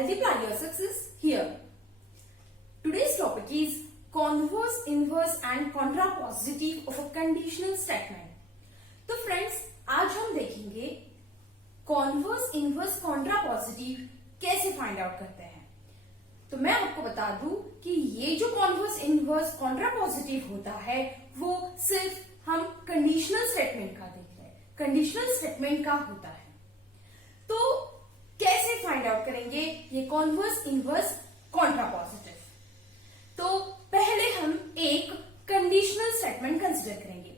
multiply your success here. Today's topic is converse, inverse and contrapositive of a conditional statement. तो friends, आज हम देखेंगे converse, inverse, contrapositive कैसे find out करते हैं। तो मैं आपको बता दूं कि ये जो कॉन्वर्स, इनवर्स, कॉन्ट्रापॉजिटिव होता है वो सिर्फ हम कंडीशनल स्टेटमेंट का देख रहे हैं, कंडीशनल स्टेटमेंट का होता है। तो कैसे फाइंड आउट करेंगे ये कॉन्वर्स, इनवर्स, कॉन्ट्रापॉजिटिव। तो पहले हम एक कंडीशनल स्टेटमेंट कंसिडर करेंगे।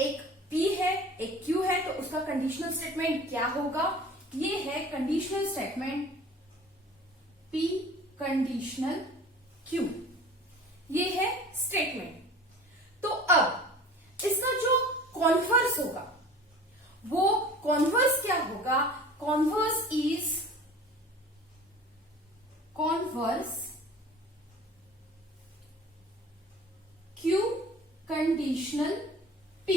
एक P है, एक Q है, तो उसका कंडीशनल स्टेटमेंट क्या होगा? ये है conditional statement P conditional Q, ये है स्टेटमेंट। तो अब इसका जो कॉन्वर्स होगा वो कॉन्वर्स क्या होगा? Converse is converse Q conditional P।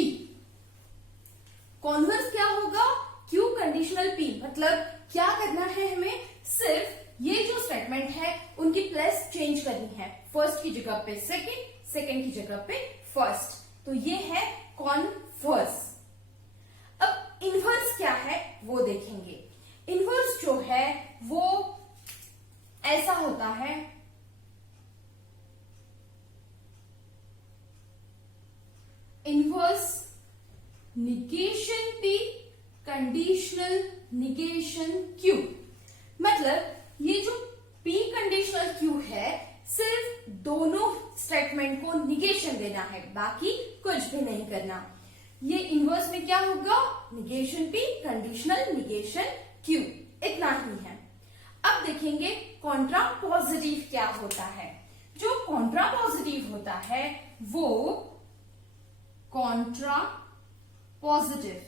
Converse क्या होगा? Q conditional P। मतलब क्या करना है हमें? सिर्फ ये जो स्टेटमेंट है उनकी प्लेस चेंज करनी है। फर्स्ट की जगह पे सेकंड, सेकंड की जगह पे फर्स्ट। तो ये है कॉन्वर्स। अब इनवर्स क्या है वो देखेंगे। इनवर्स जो है वो ऐसा होता है, inverse negation P conditional negation Q। मतलब ये जो P कंडीशनल Q है सिर्फ दोनों स्टेटमेंट को निगेशन देना है, बाकी कुछ भी नहीं करना। ये इनवर्स में क्या होगा? Negation P conditional negation Q, इतना ही है। अब देखेंगे कॉन्ट्रा पॉजिटिव क्या होता है। जो कॉन्ट्रा पॉजिटिव होता है वो कॉन्ट्रा पॉजिटिव,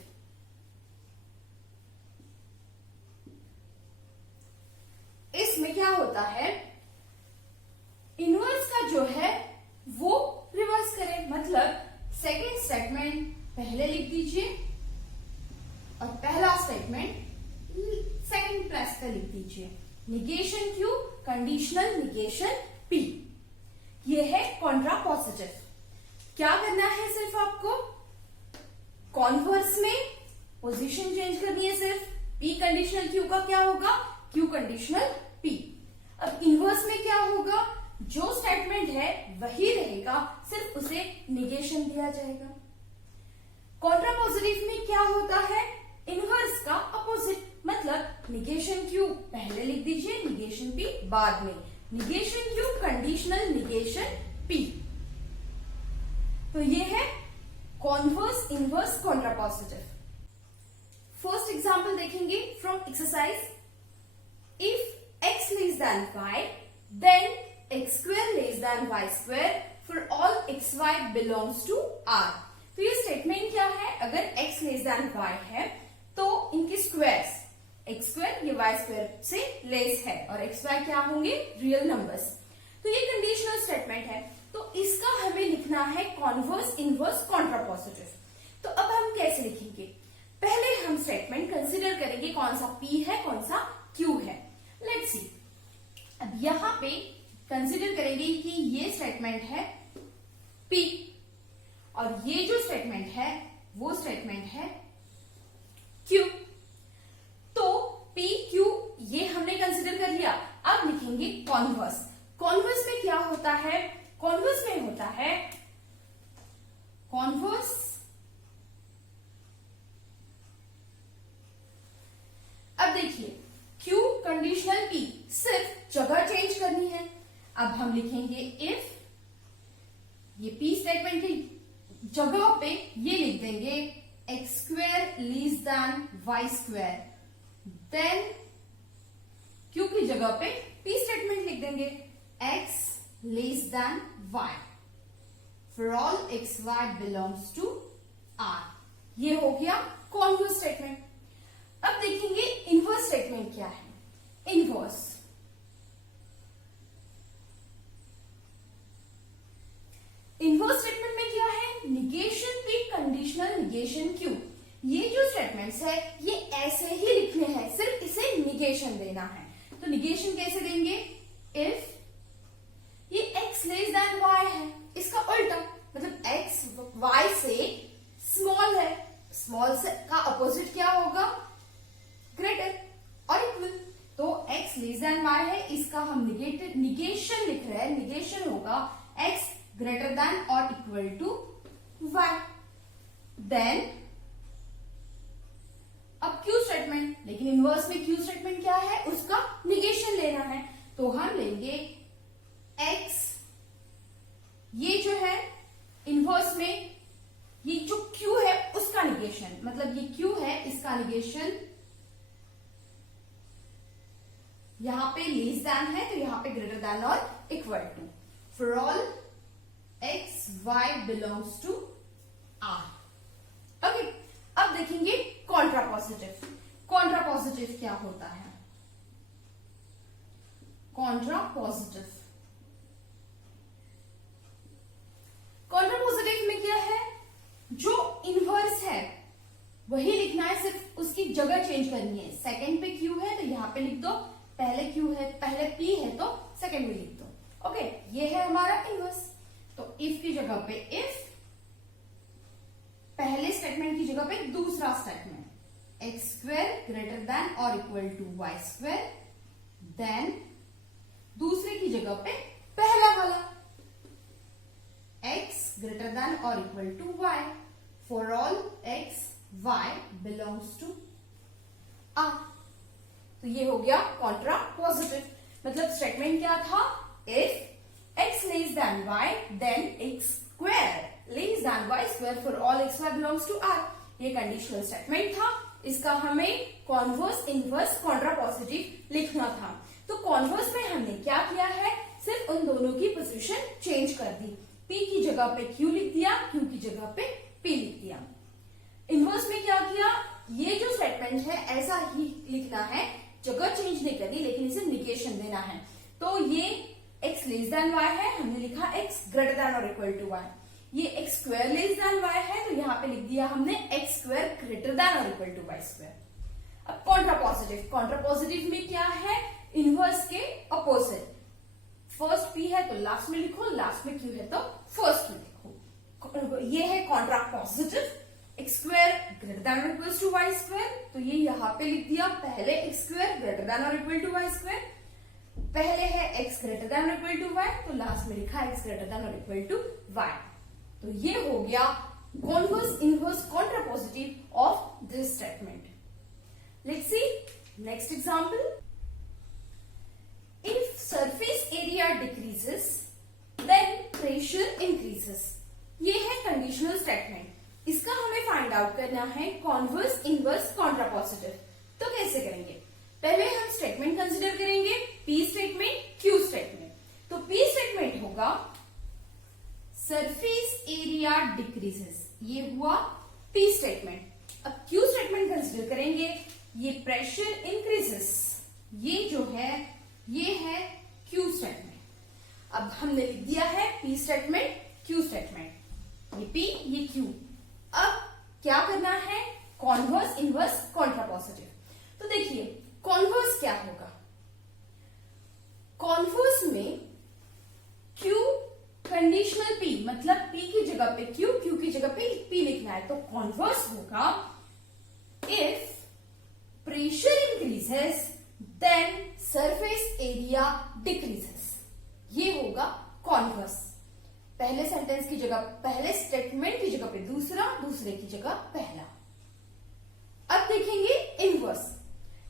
इसमें क्या होता है? इनवर्स का जो है वो रिवर्स करें। मतलब सेकंड स्टेटमेंट पहले लिख दीजिए और पहला स्टेटमेंट सेकंड प्लस पे लिख दीजिए। Negation Q conditional negation P, ये है कॉन्ट्रा पॉजिटिव। क्या करना है? सिर्फ आपको कॉन्वर्स में पोजीशन चेंज करनी है। सिर्फ P कंडीशनल Q का क्या होगा? Q conditional P। अब इनवर्स में क्या होगा? जो स्टेटमेंट है वही रहेगा, सिर्फ उसे निगेशन दिया जाएगा। कॉन्ट्रापॉजिटिव में क्या होता है? इनवर्स का अपोजिट। मतलब निगेशन Q पहले लिख दीजिए, निगेशन P बाद में। Negation Q conditional negation P। तो ये है converse, inverse, contrapositive. First example देखेंगे from exercise. If x less than y, then x square less than y square for all xy belongs to R। तो ये statement क्या है? अगर x less than y है तो इनके स्क्वायर्स x स्क्वायर ये y स्क्वायर से लेस है और xy क्या होंगे? Real numbers. तो ये कंडीशनल स्टेटमेंट है। तो इसका हमें लिखना है कॉन्वर्स, इनवर्स, कॉन्ट्रापॉजिटिव। तो अब हम कैसे लिखेंगे? पहले हम स्टेटमेंट कंसिडर करेंगे कौन सा P है, कौन सा Q है। Let's see. अब यहां पे कंसिडर करेंगे कि ये स्टेटमेंट है P और ये जो स्टेटमेंट है वो स्टेटमेंट है Q। तो P Q ये हमने कंसिडर कर लिया। अब लिखेंगे कॉन्वर्स। कॉन्वर्स में क्या होता है? कॉन्वर्स में होता है कॉन्वर्स अब देखिए Q कंडीशनल P, सिर्फ जगह चेंज करनी है। अब हम लिखेंगे इफ, ये P स्टेटमेंट की जगह पे ये लिख देंगे x square less than y square, then Q की जगह पे P स्टेटमेंट लिख देंगे x less than y for all xy belongs to R। ये हो गया कॉन्वर्स स्टेटमेंट। अब देखेंगे इनवर्स स्टेटमेंट क्या है। इनवर्स स्टेटमेंट में क्या है? Negation P conditional negation Q। ये जो स्टेटमेंट्स है ये ऐसे ही लिखने हैं, सिर्फ इसे निगेशन देना है। तो निगेशन कैसे देंगे? इफ ये x लेस देन y है, इसका उल्टा मतलब x y से स्मॉल है, स्मॉल से का अपोजिट क्या होगा? ग्रेटर और इक्वल। तो x लेस देन y है, इसका हम निगेशन लिख रहे हैं, निगेशन होगा x ग्रेटर देन और इक्वल टू y। देन अब Q स्टेटमेंट, लेकिन इनवर्स में Q स्टेटमेंट क्या है? उसका निगेशन लेना है, तो हम लेंगे x, ये जो है इनवर्स में ये जो Q है उसका निगेशन, मतलब ये Q है इसका निगेशन, यहां पे लेस देन है तो यहां पे ग्रेटर देन और equal to. For all x y belongs to R। Okay, अब देखेंगे कॉन्ट्रापोजिटिव। कॉन्ट्रापोजिटिव क्या होता है? कॉन्ट्रापोजिटिव, कॉन्ट्रापोजिटिव में क्या है? जो इनवर्स है वही लिखना है, सिर्फ उसकी जगह चेंज करनी है। सेकंड पे Q है तो यहां पे लिख दो, पहले Q है, पहले P है तो सेकंड में लिख दो। ओके, ये है हमारा इनवर्स। तो इफ की जगह पे इफ, पहले स्टेटमेंट की जगह पे दूसरा statement, x square greater then और equal to y square, then दूसरे की जगह पे पहला वाला x ग्रेटर देन और equal to y for all x y belongs to R। तो ये हो गया कॉन्ट्रा पॉजिटिव। मतलब स्टेटमेंट क्या था? If x less than y then x square less than y square for all x y belongs to R। ये conditional statement था, इसका हमें कॉन्वर्स, इनवर्स, कॉन्ट्रा पॉजिटिव लिखना था। तो कॉन्वर्स में हमने क्या किया है? सिर्फ उन दोनों की पोजीशन चेंज कर दी, P की जगह पे Q लिख दिया, Q की जगह पे P लिख दिया। इनवर्स में क्या किया? ये जो स्टेटमेंट है ऐसा ही लिखना है, जगह चेंज नहीं करनी, लेकिन इसे निगेशन देना है। तो ये x लेस देन y है, हमने लिखा x ग्रेटर देन और इक्वल टू y। ये x square less than y है तो यहाँ पे लिख दिया हमने x स्क्वायर ग्रेटर देन और इक्वल टू y स्क्वायर। अब कॉन्ट्रा पॉजिटिव, कॉन्ट्रा पॉजिटिव में क्या है? इनवर्स के अपोजिट। फर्स्ट P है तो लास्ट में लिखो, लास्ट में Q है तो फर्स्ट में लिखो। ये है contrapositive, x square greater then और इक्वल टू वाई स्क्वायर, तो ये यहाँ पे लिख दिया, पहले एक्स स्क्वायर ग्रेटर देन और इक्वल टू वाई स्क्वायर, पहले है x ग्रेटर देन और इक्वल टू y, तो लास्ट में लिखा x ग्रेटर देन और इक्वल टू y। तो ये हो गया converse, inverse, contrapositive of this statement. Let's see next example. If surface area decreases then pressure increases. ये है कंडीशनल स्टेटमेंट, इसका हमें फाइंड आउट करना है कॉन्वर्स, इनवर्स, कॉन्ट्रापोजिटिव। तो कैसे करेंगे? पहले हम स्टेटमेंट कंसिडर करेंगे, P स्टेटमेंट, Q स्टेटमेंट। तो P स्टेटमेंट होगा सरफेस एरिया डिक्रीजेस, ये हुआ P स्टेटमेंट। अब Q स्टेटमेंट कंसिडर करेंगे, ये प्रेशर इंक्रीजेस, ये जो है ये है Q स्टेटमेंट। अब हमने लिख दिया है P स्टेटमेंट, Q स्टेटमेंट, ये P ये Q। अब क्या करना है? Converse, inverse, contrapositive. तो देखिए कॉन्वर्स क्या होगा? कॉन्वर्स में Q कंडीशनल P, मतलब P की जगह पे Q, Q की जगह पे P लिखना है। तो कॉन्वर्स होगा if pressure increases then surface area decreases. ये होगा कॉन्वर्स। पहले सेंटेंस की जगह, पहले स्टेटमेंट की जगह पे दूसरा, दूसरे की जगह पहला। अब देखेंगे इनवर्स।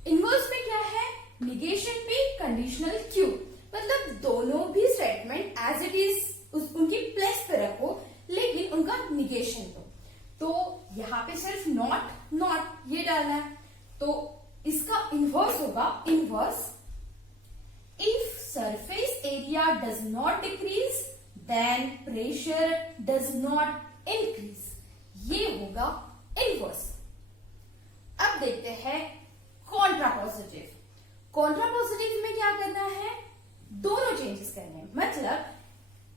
इनवर्स में क्या है? निगेशन P, कंडीशनल Q, मतलब दोनों भी स्टेटमेंट एज इट इज उनकी प्लेस पे रखो, लेकिन उनका निगेशन दो। तो यहां पे सिर्फ नॉट, नॉट ये डालना है। तो इसका इनवर्स होगा, inverse if surface area does not decrease then pressure does not increase. ये होगा इनवर्स। अब देखते हैं कॉन्ट्रापोजिटिव। कॉन्ट्रापोजिटिव में क्या करना है? दोनों चेंजेस करने हैं, मतलब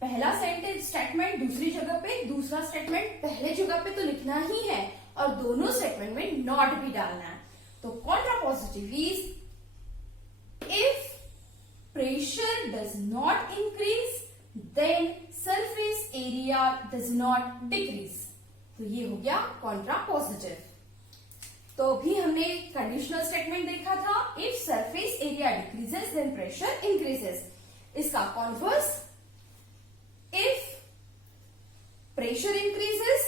पहला सेंटेंस स्टेटमेंट दूसरी जगह पे, दूसरा स्टेटमेंट पहले जगह पे तो लिखना ही है, और दोनों स्टेटमेंट में नॉट भी डालना है। तो contrapositive is if pressure does not increase, then surface area does not decrease. तो ये हो गया कॉन्ट्रापोजिटिव. तो अभी हमने कंडीशनल स्टेटमेंट देखा था, if surface area decreases then pressure increases. इसका converse, if pressure increases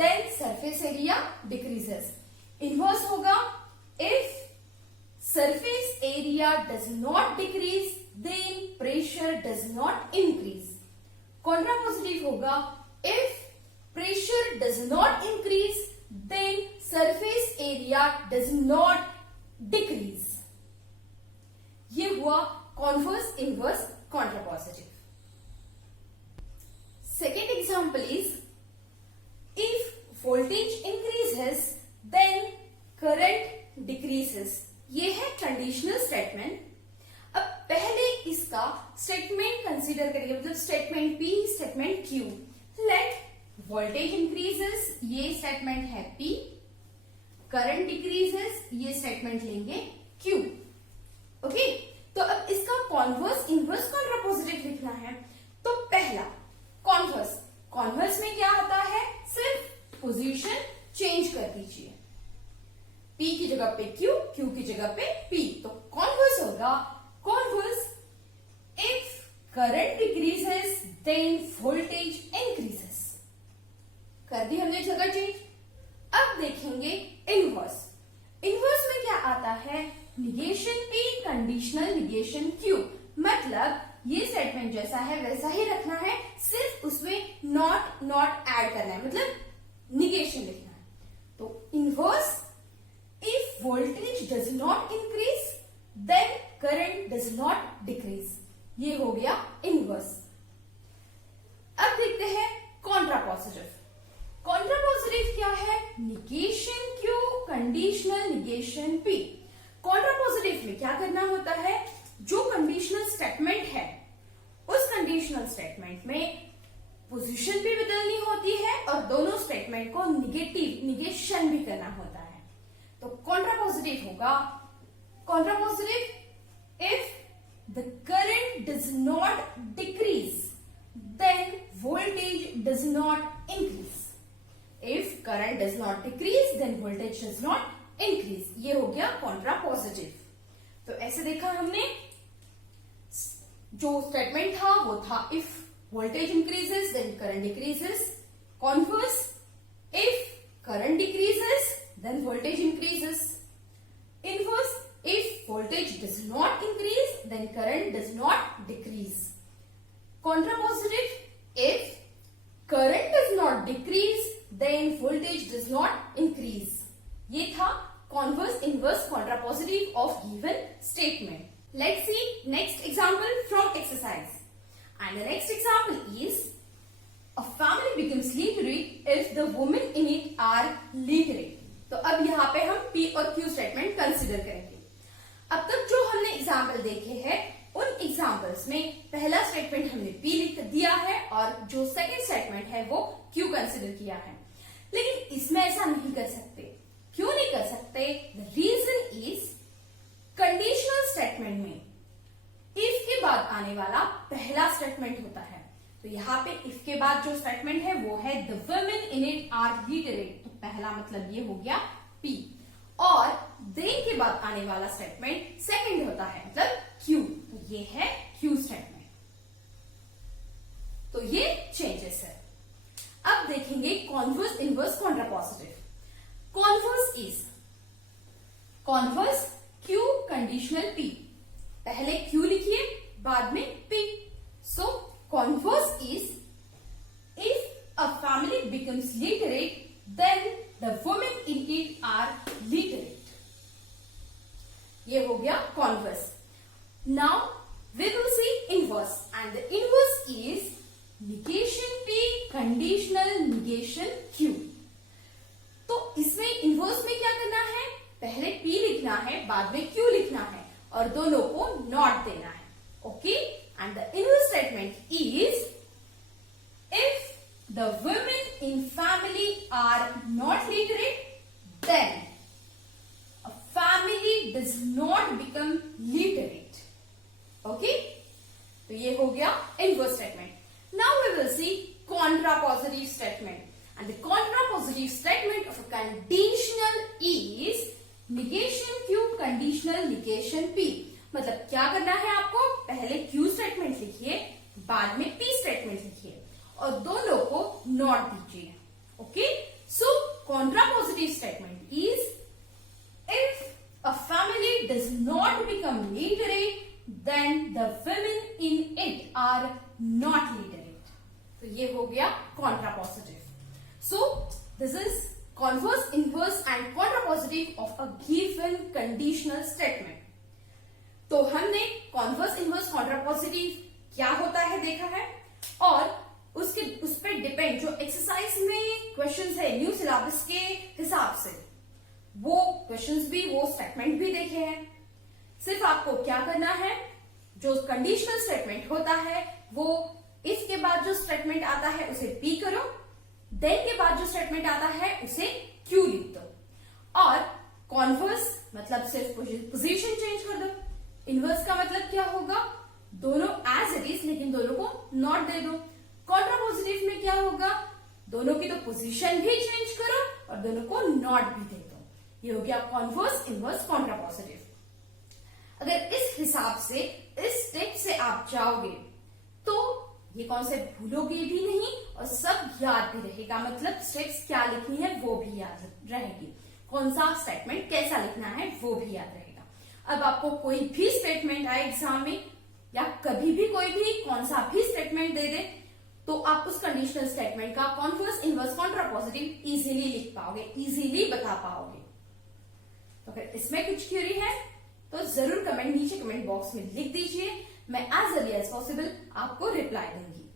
then surface area decreases. Inverse होगा, if surface area does not decrease then pressure does not increase. Contrapositive होगा, if pressure does not increase then surface area does not decrease. ये हुआ converse, inverse, contrapositive. Second example is, if voltage increases then current decreases. ये है conditional statement. अब पहले इसका statement consider करिए, मतलब statement P, statement Q. Let voltage increases, ये स्टेटमेंट है P. करंट डिक्रीजेस, ये स्टेटमेंट लेंगे Q. ओके, तो अब इसका कॉन्वर्स, इनवर्स, कॉन्ट्रापोजिटिव लिखना है. तो पहला कॉन्वर्स, कॉन्वर्स में क्या आता है, सिर्फ पोजीशन चेंज कर दीजिए. P की जगह पे Q, Q की जगह पे P. तो कॉन्वर्स होगा, converse, if current decreases then voltage increases. कर दी हमने जगह चेंज. अब देखेंगे इनवर्स. इनवर्स में क्या आता है, negation P, conditional negation Q. मतलब ये स्टेटमेंट जैसा है वैसा ही रखना है, सिर्फ उसमें नॉट ऐड करना है, मतलब निगेशन लिखना है. तो inverse, if voltage does not increase then current does not decrease. ये हो गया इनवर्स. अब देखते हैं कॉन्ट्रापोजिटिव. कॉन्ट्रापोजिटिव क्या है, negation Q, conditional negation P. Contrapositive में क्या करना होता है, जो कंडीशनल स्टेटमेंट है उस कंडीशनल स्टेटमेंट में पोजीशन भी बदलनी होती है और दोनों स्टेटमेंट को निगेशन भी करना होता है. तो कॉन्ट्रापोजिटिव होगा, contrapositive, if the current does not decrease then voltage does not increase. If current does not decrease then voltage does not increase. ये हो गया कॉन्ट्रापोजिटिव. तो ऐसे देखा हमने, जो स्टेटमेंट था वो था if voltage increases then current decreases. Converse, if current decreases then voltage increases. Inverse, if voltage does not increase then current does not decrease. Contrapositive, if current does not decrease then voltage does not increase. ये था converse, inverse, contrapositive of given statement. Let's see next example from exercise. And the next example is, a family becomes literate if the women in it are literate. तो अब यहाँ पे हम P और Q statement consider करेंगे. अब तक जो हमने एग्जाम्पल देखे हैं उन एग्जाम्पल्स में पहला स्टेटमेंट हमने P लिख दिया है और जो सेकंड स्टेटमेंट है वो Q कंसीडर किया है. लेकिन इसमें ऐसा नहीं कर सकते. क्यों नहीं कर सकते? The reason is, conditional statement में इफ के बाद आने वाला पहला स्टेटमेंट होता है. तो यहाँ पे इफ के बाद जो स्टेटमेंट है वो है the women in it are literate. तो पहला मतलब ये हो गया P. और देन के बाद आने वाला स्टेटमेंट सेकंड होता है, मतलब Q. तो ये है Q स्टेटमेंट. तो ये चेंजेस है. अब देखेंगे converse, inverse, contrapositive. Converse is, converse Q, conditional P. पहले Q लिखिए, बाद में P. So converse is, if a family becomes literate then the women in it are literate. ये हो गया converse. Now we will see inverse, and the inverse is negation P, conditional negation Q. तो इसमें inverse में क्या करना है, पहले P लिखना है, बाद में Q लिखना है और दोनों को not देना है. Okay? And the inverse statement is, if the women in family are not literate, then a family does not become literate. Okay, तो ये हो गया inverse statement. Now we will see contrapositive statement, and the contrapositive statement of a conditional is negation Q conditional negation P। मतलब क्या करना है आपको, पहले Q स्टेटमेंट लिखिए, बाद में P स्टेटमेंट लिखिए और दोनों को नॉट दीजिए। Okay, so contrapositive statement is if a family does not become literate then the women in it are not literate। तो ये हो गया contrapositive। So this is converse, inverse and contrapositive of a given conditional statement। तो हमने converse, inverse, contrapositive क्या होता है देखा है, और उस पर डिपेंड जो एक्सरसाइज में क्वेश्चंस है न्यू सिलेबस के हिसाब से, वो क्वेश्चंस भी वो स्टेटमेंट भी देखे हैं। सिर्फ आपको क्या करना है, जो कंडीशनल स्टेटमेंट होता है वो इफ के बाद जो स्टेटमेंट आता है उसे पी करो, देन के बाद जो स्टेटमेंट आता है उसे क्यू लिख दो, और कॉन्वर्स मतलब सिर्फ पोजीशन चेंज कर दो। इनवर्स का मतलब क्या होगा, दोनों एज इट इज लेकिन दोनों को नॉट दे दो। कॉन्ट्रापोजिटिव में क्या होगा, दोनों की तो पोजीशन भी चेंज करो और दोनों को नॉट भी दे दो। ये हो गया कॉन्वर्स, इनवर्स, कॉन्ट्रापोजिटिव। अगर इस हिसाब से, इस स्टेप से आप जाओगे तो ये कॉन्सेप्ट भूलोगे भी नहीं और सब याद भी रहेगा। मतलब स्टेप्स क्या लिखनी है वो भी याद रहेगी, कौन सा स्टेटमेंट कैसा लिखना है वो भी याद रहेगा। अब आपको कोई भी स्टेटमेंट आए एग्जाम में या कभी भी कोई भी कौन सा भी स्टेटमेंट दे दे, तो आप उस कंडीशनल स्टेटमेंट का कॉन्वर्स, इनवर्स, कॉन्ट्रापोजिटिव इजीली लिख पाओगे, इजीली बता पाओगे। तो अगर इसमें कुछ क्वेरी है तो जरूर नीचे कमेंट बॉक्स में लिख दीजिए, मैं एज अर्ली एज पॉसिबल आपको रिप्लाई दूंगी।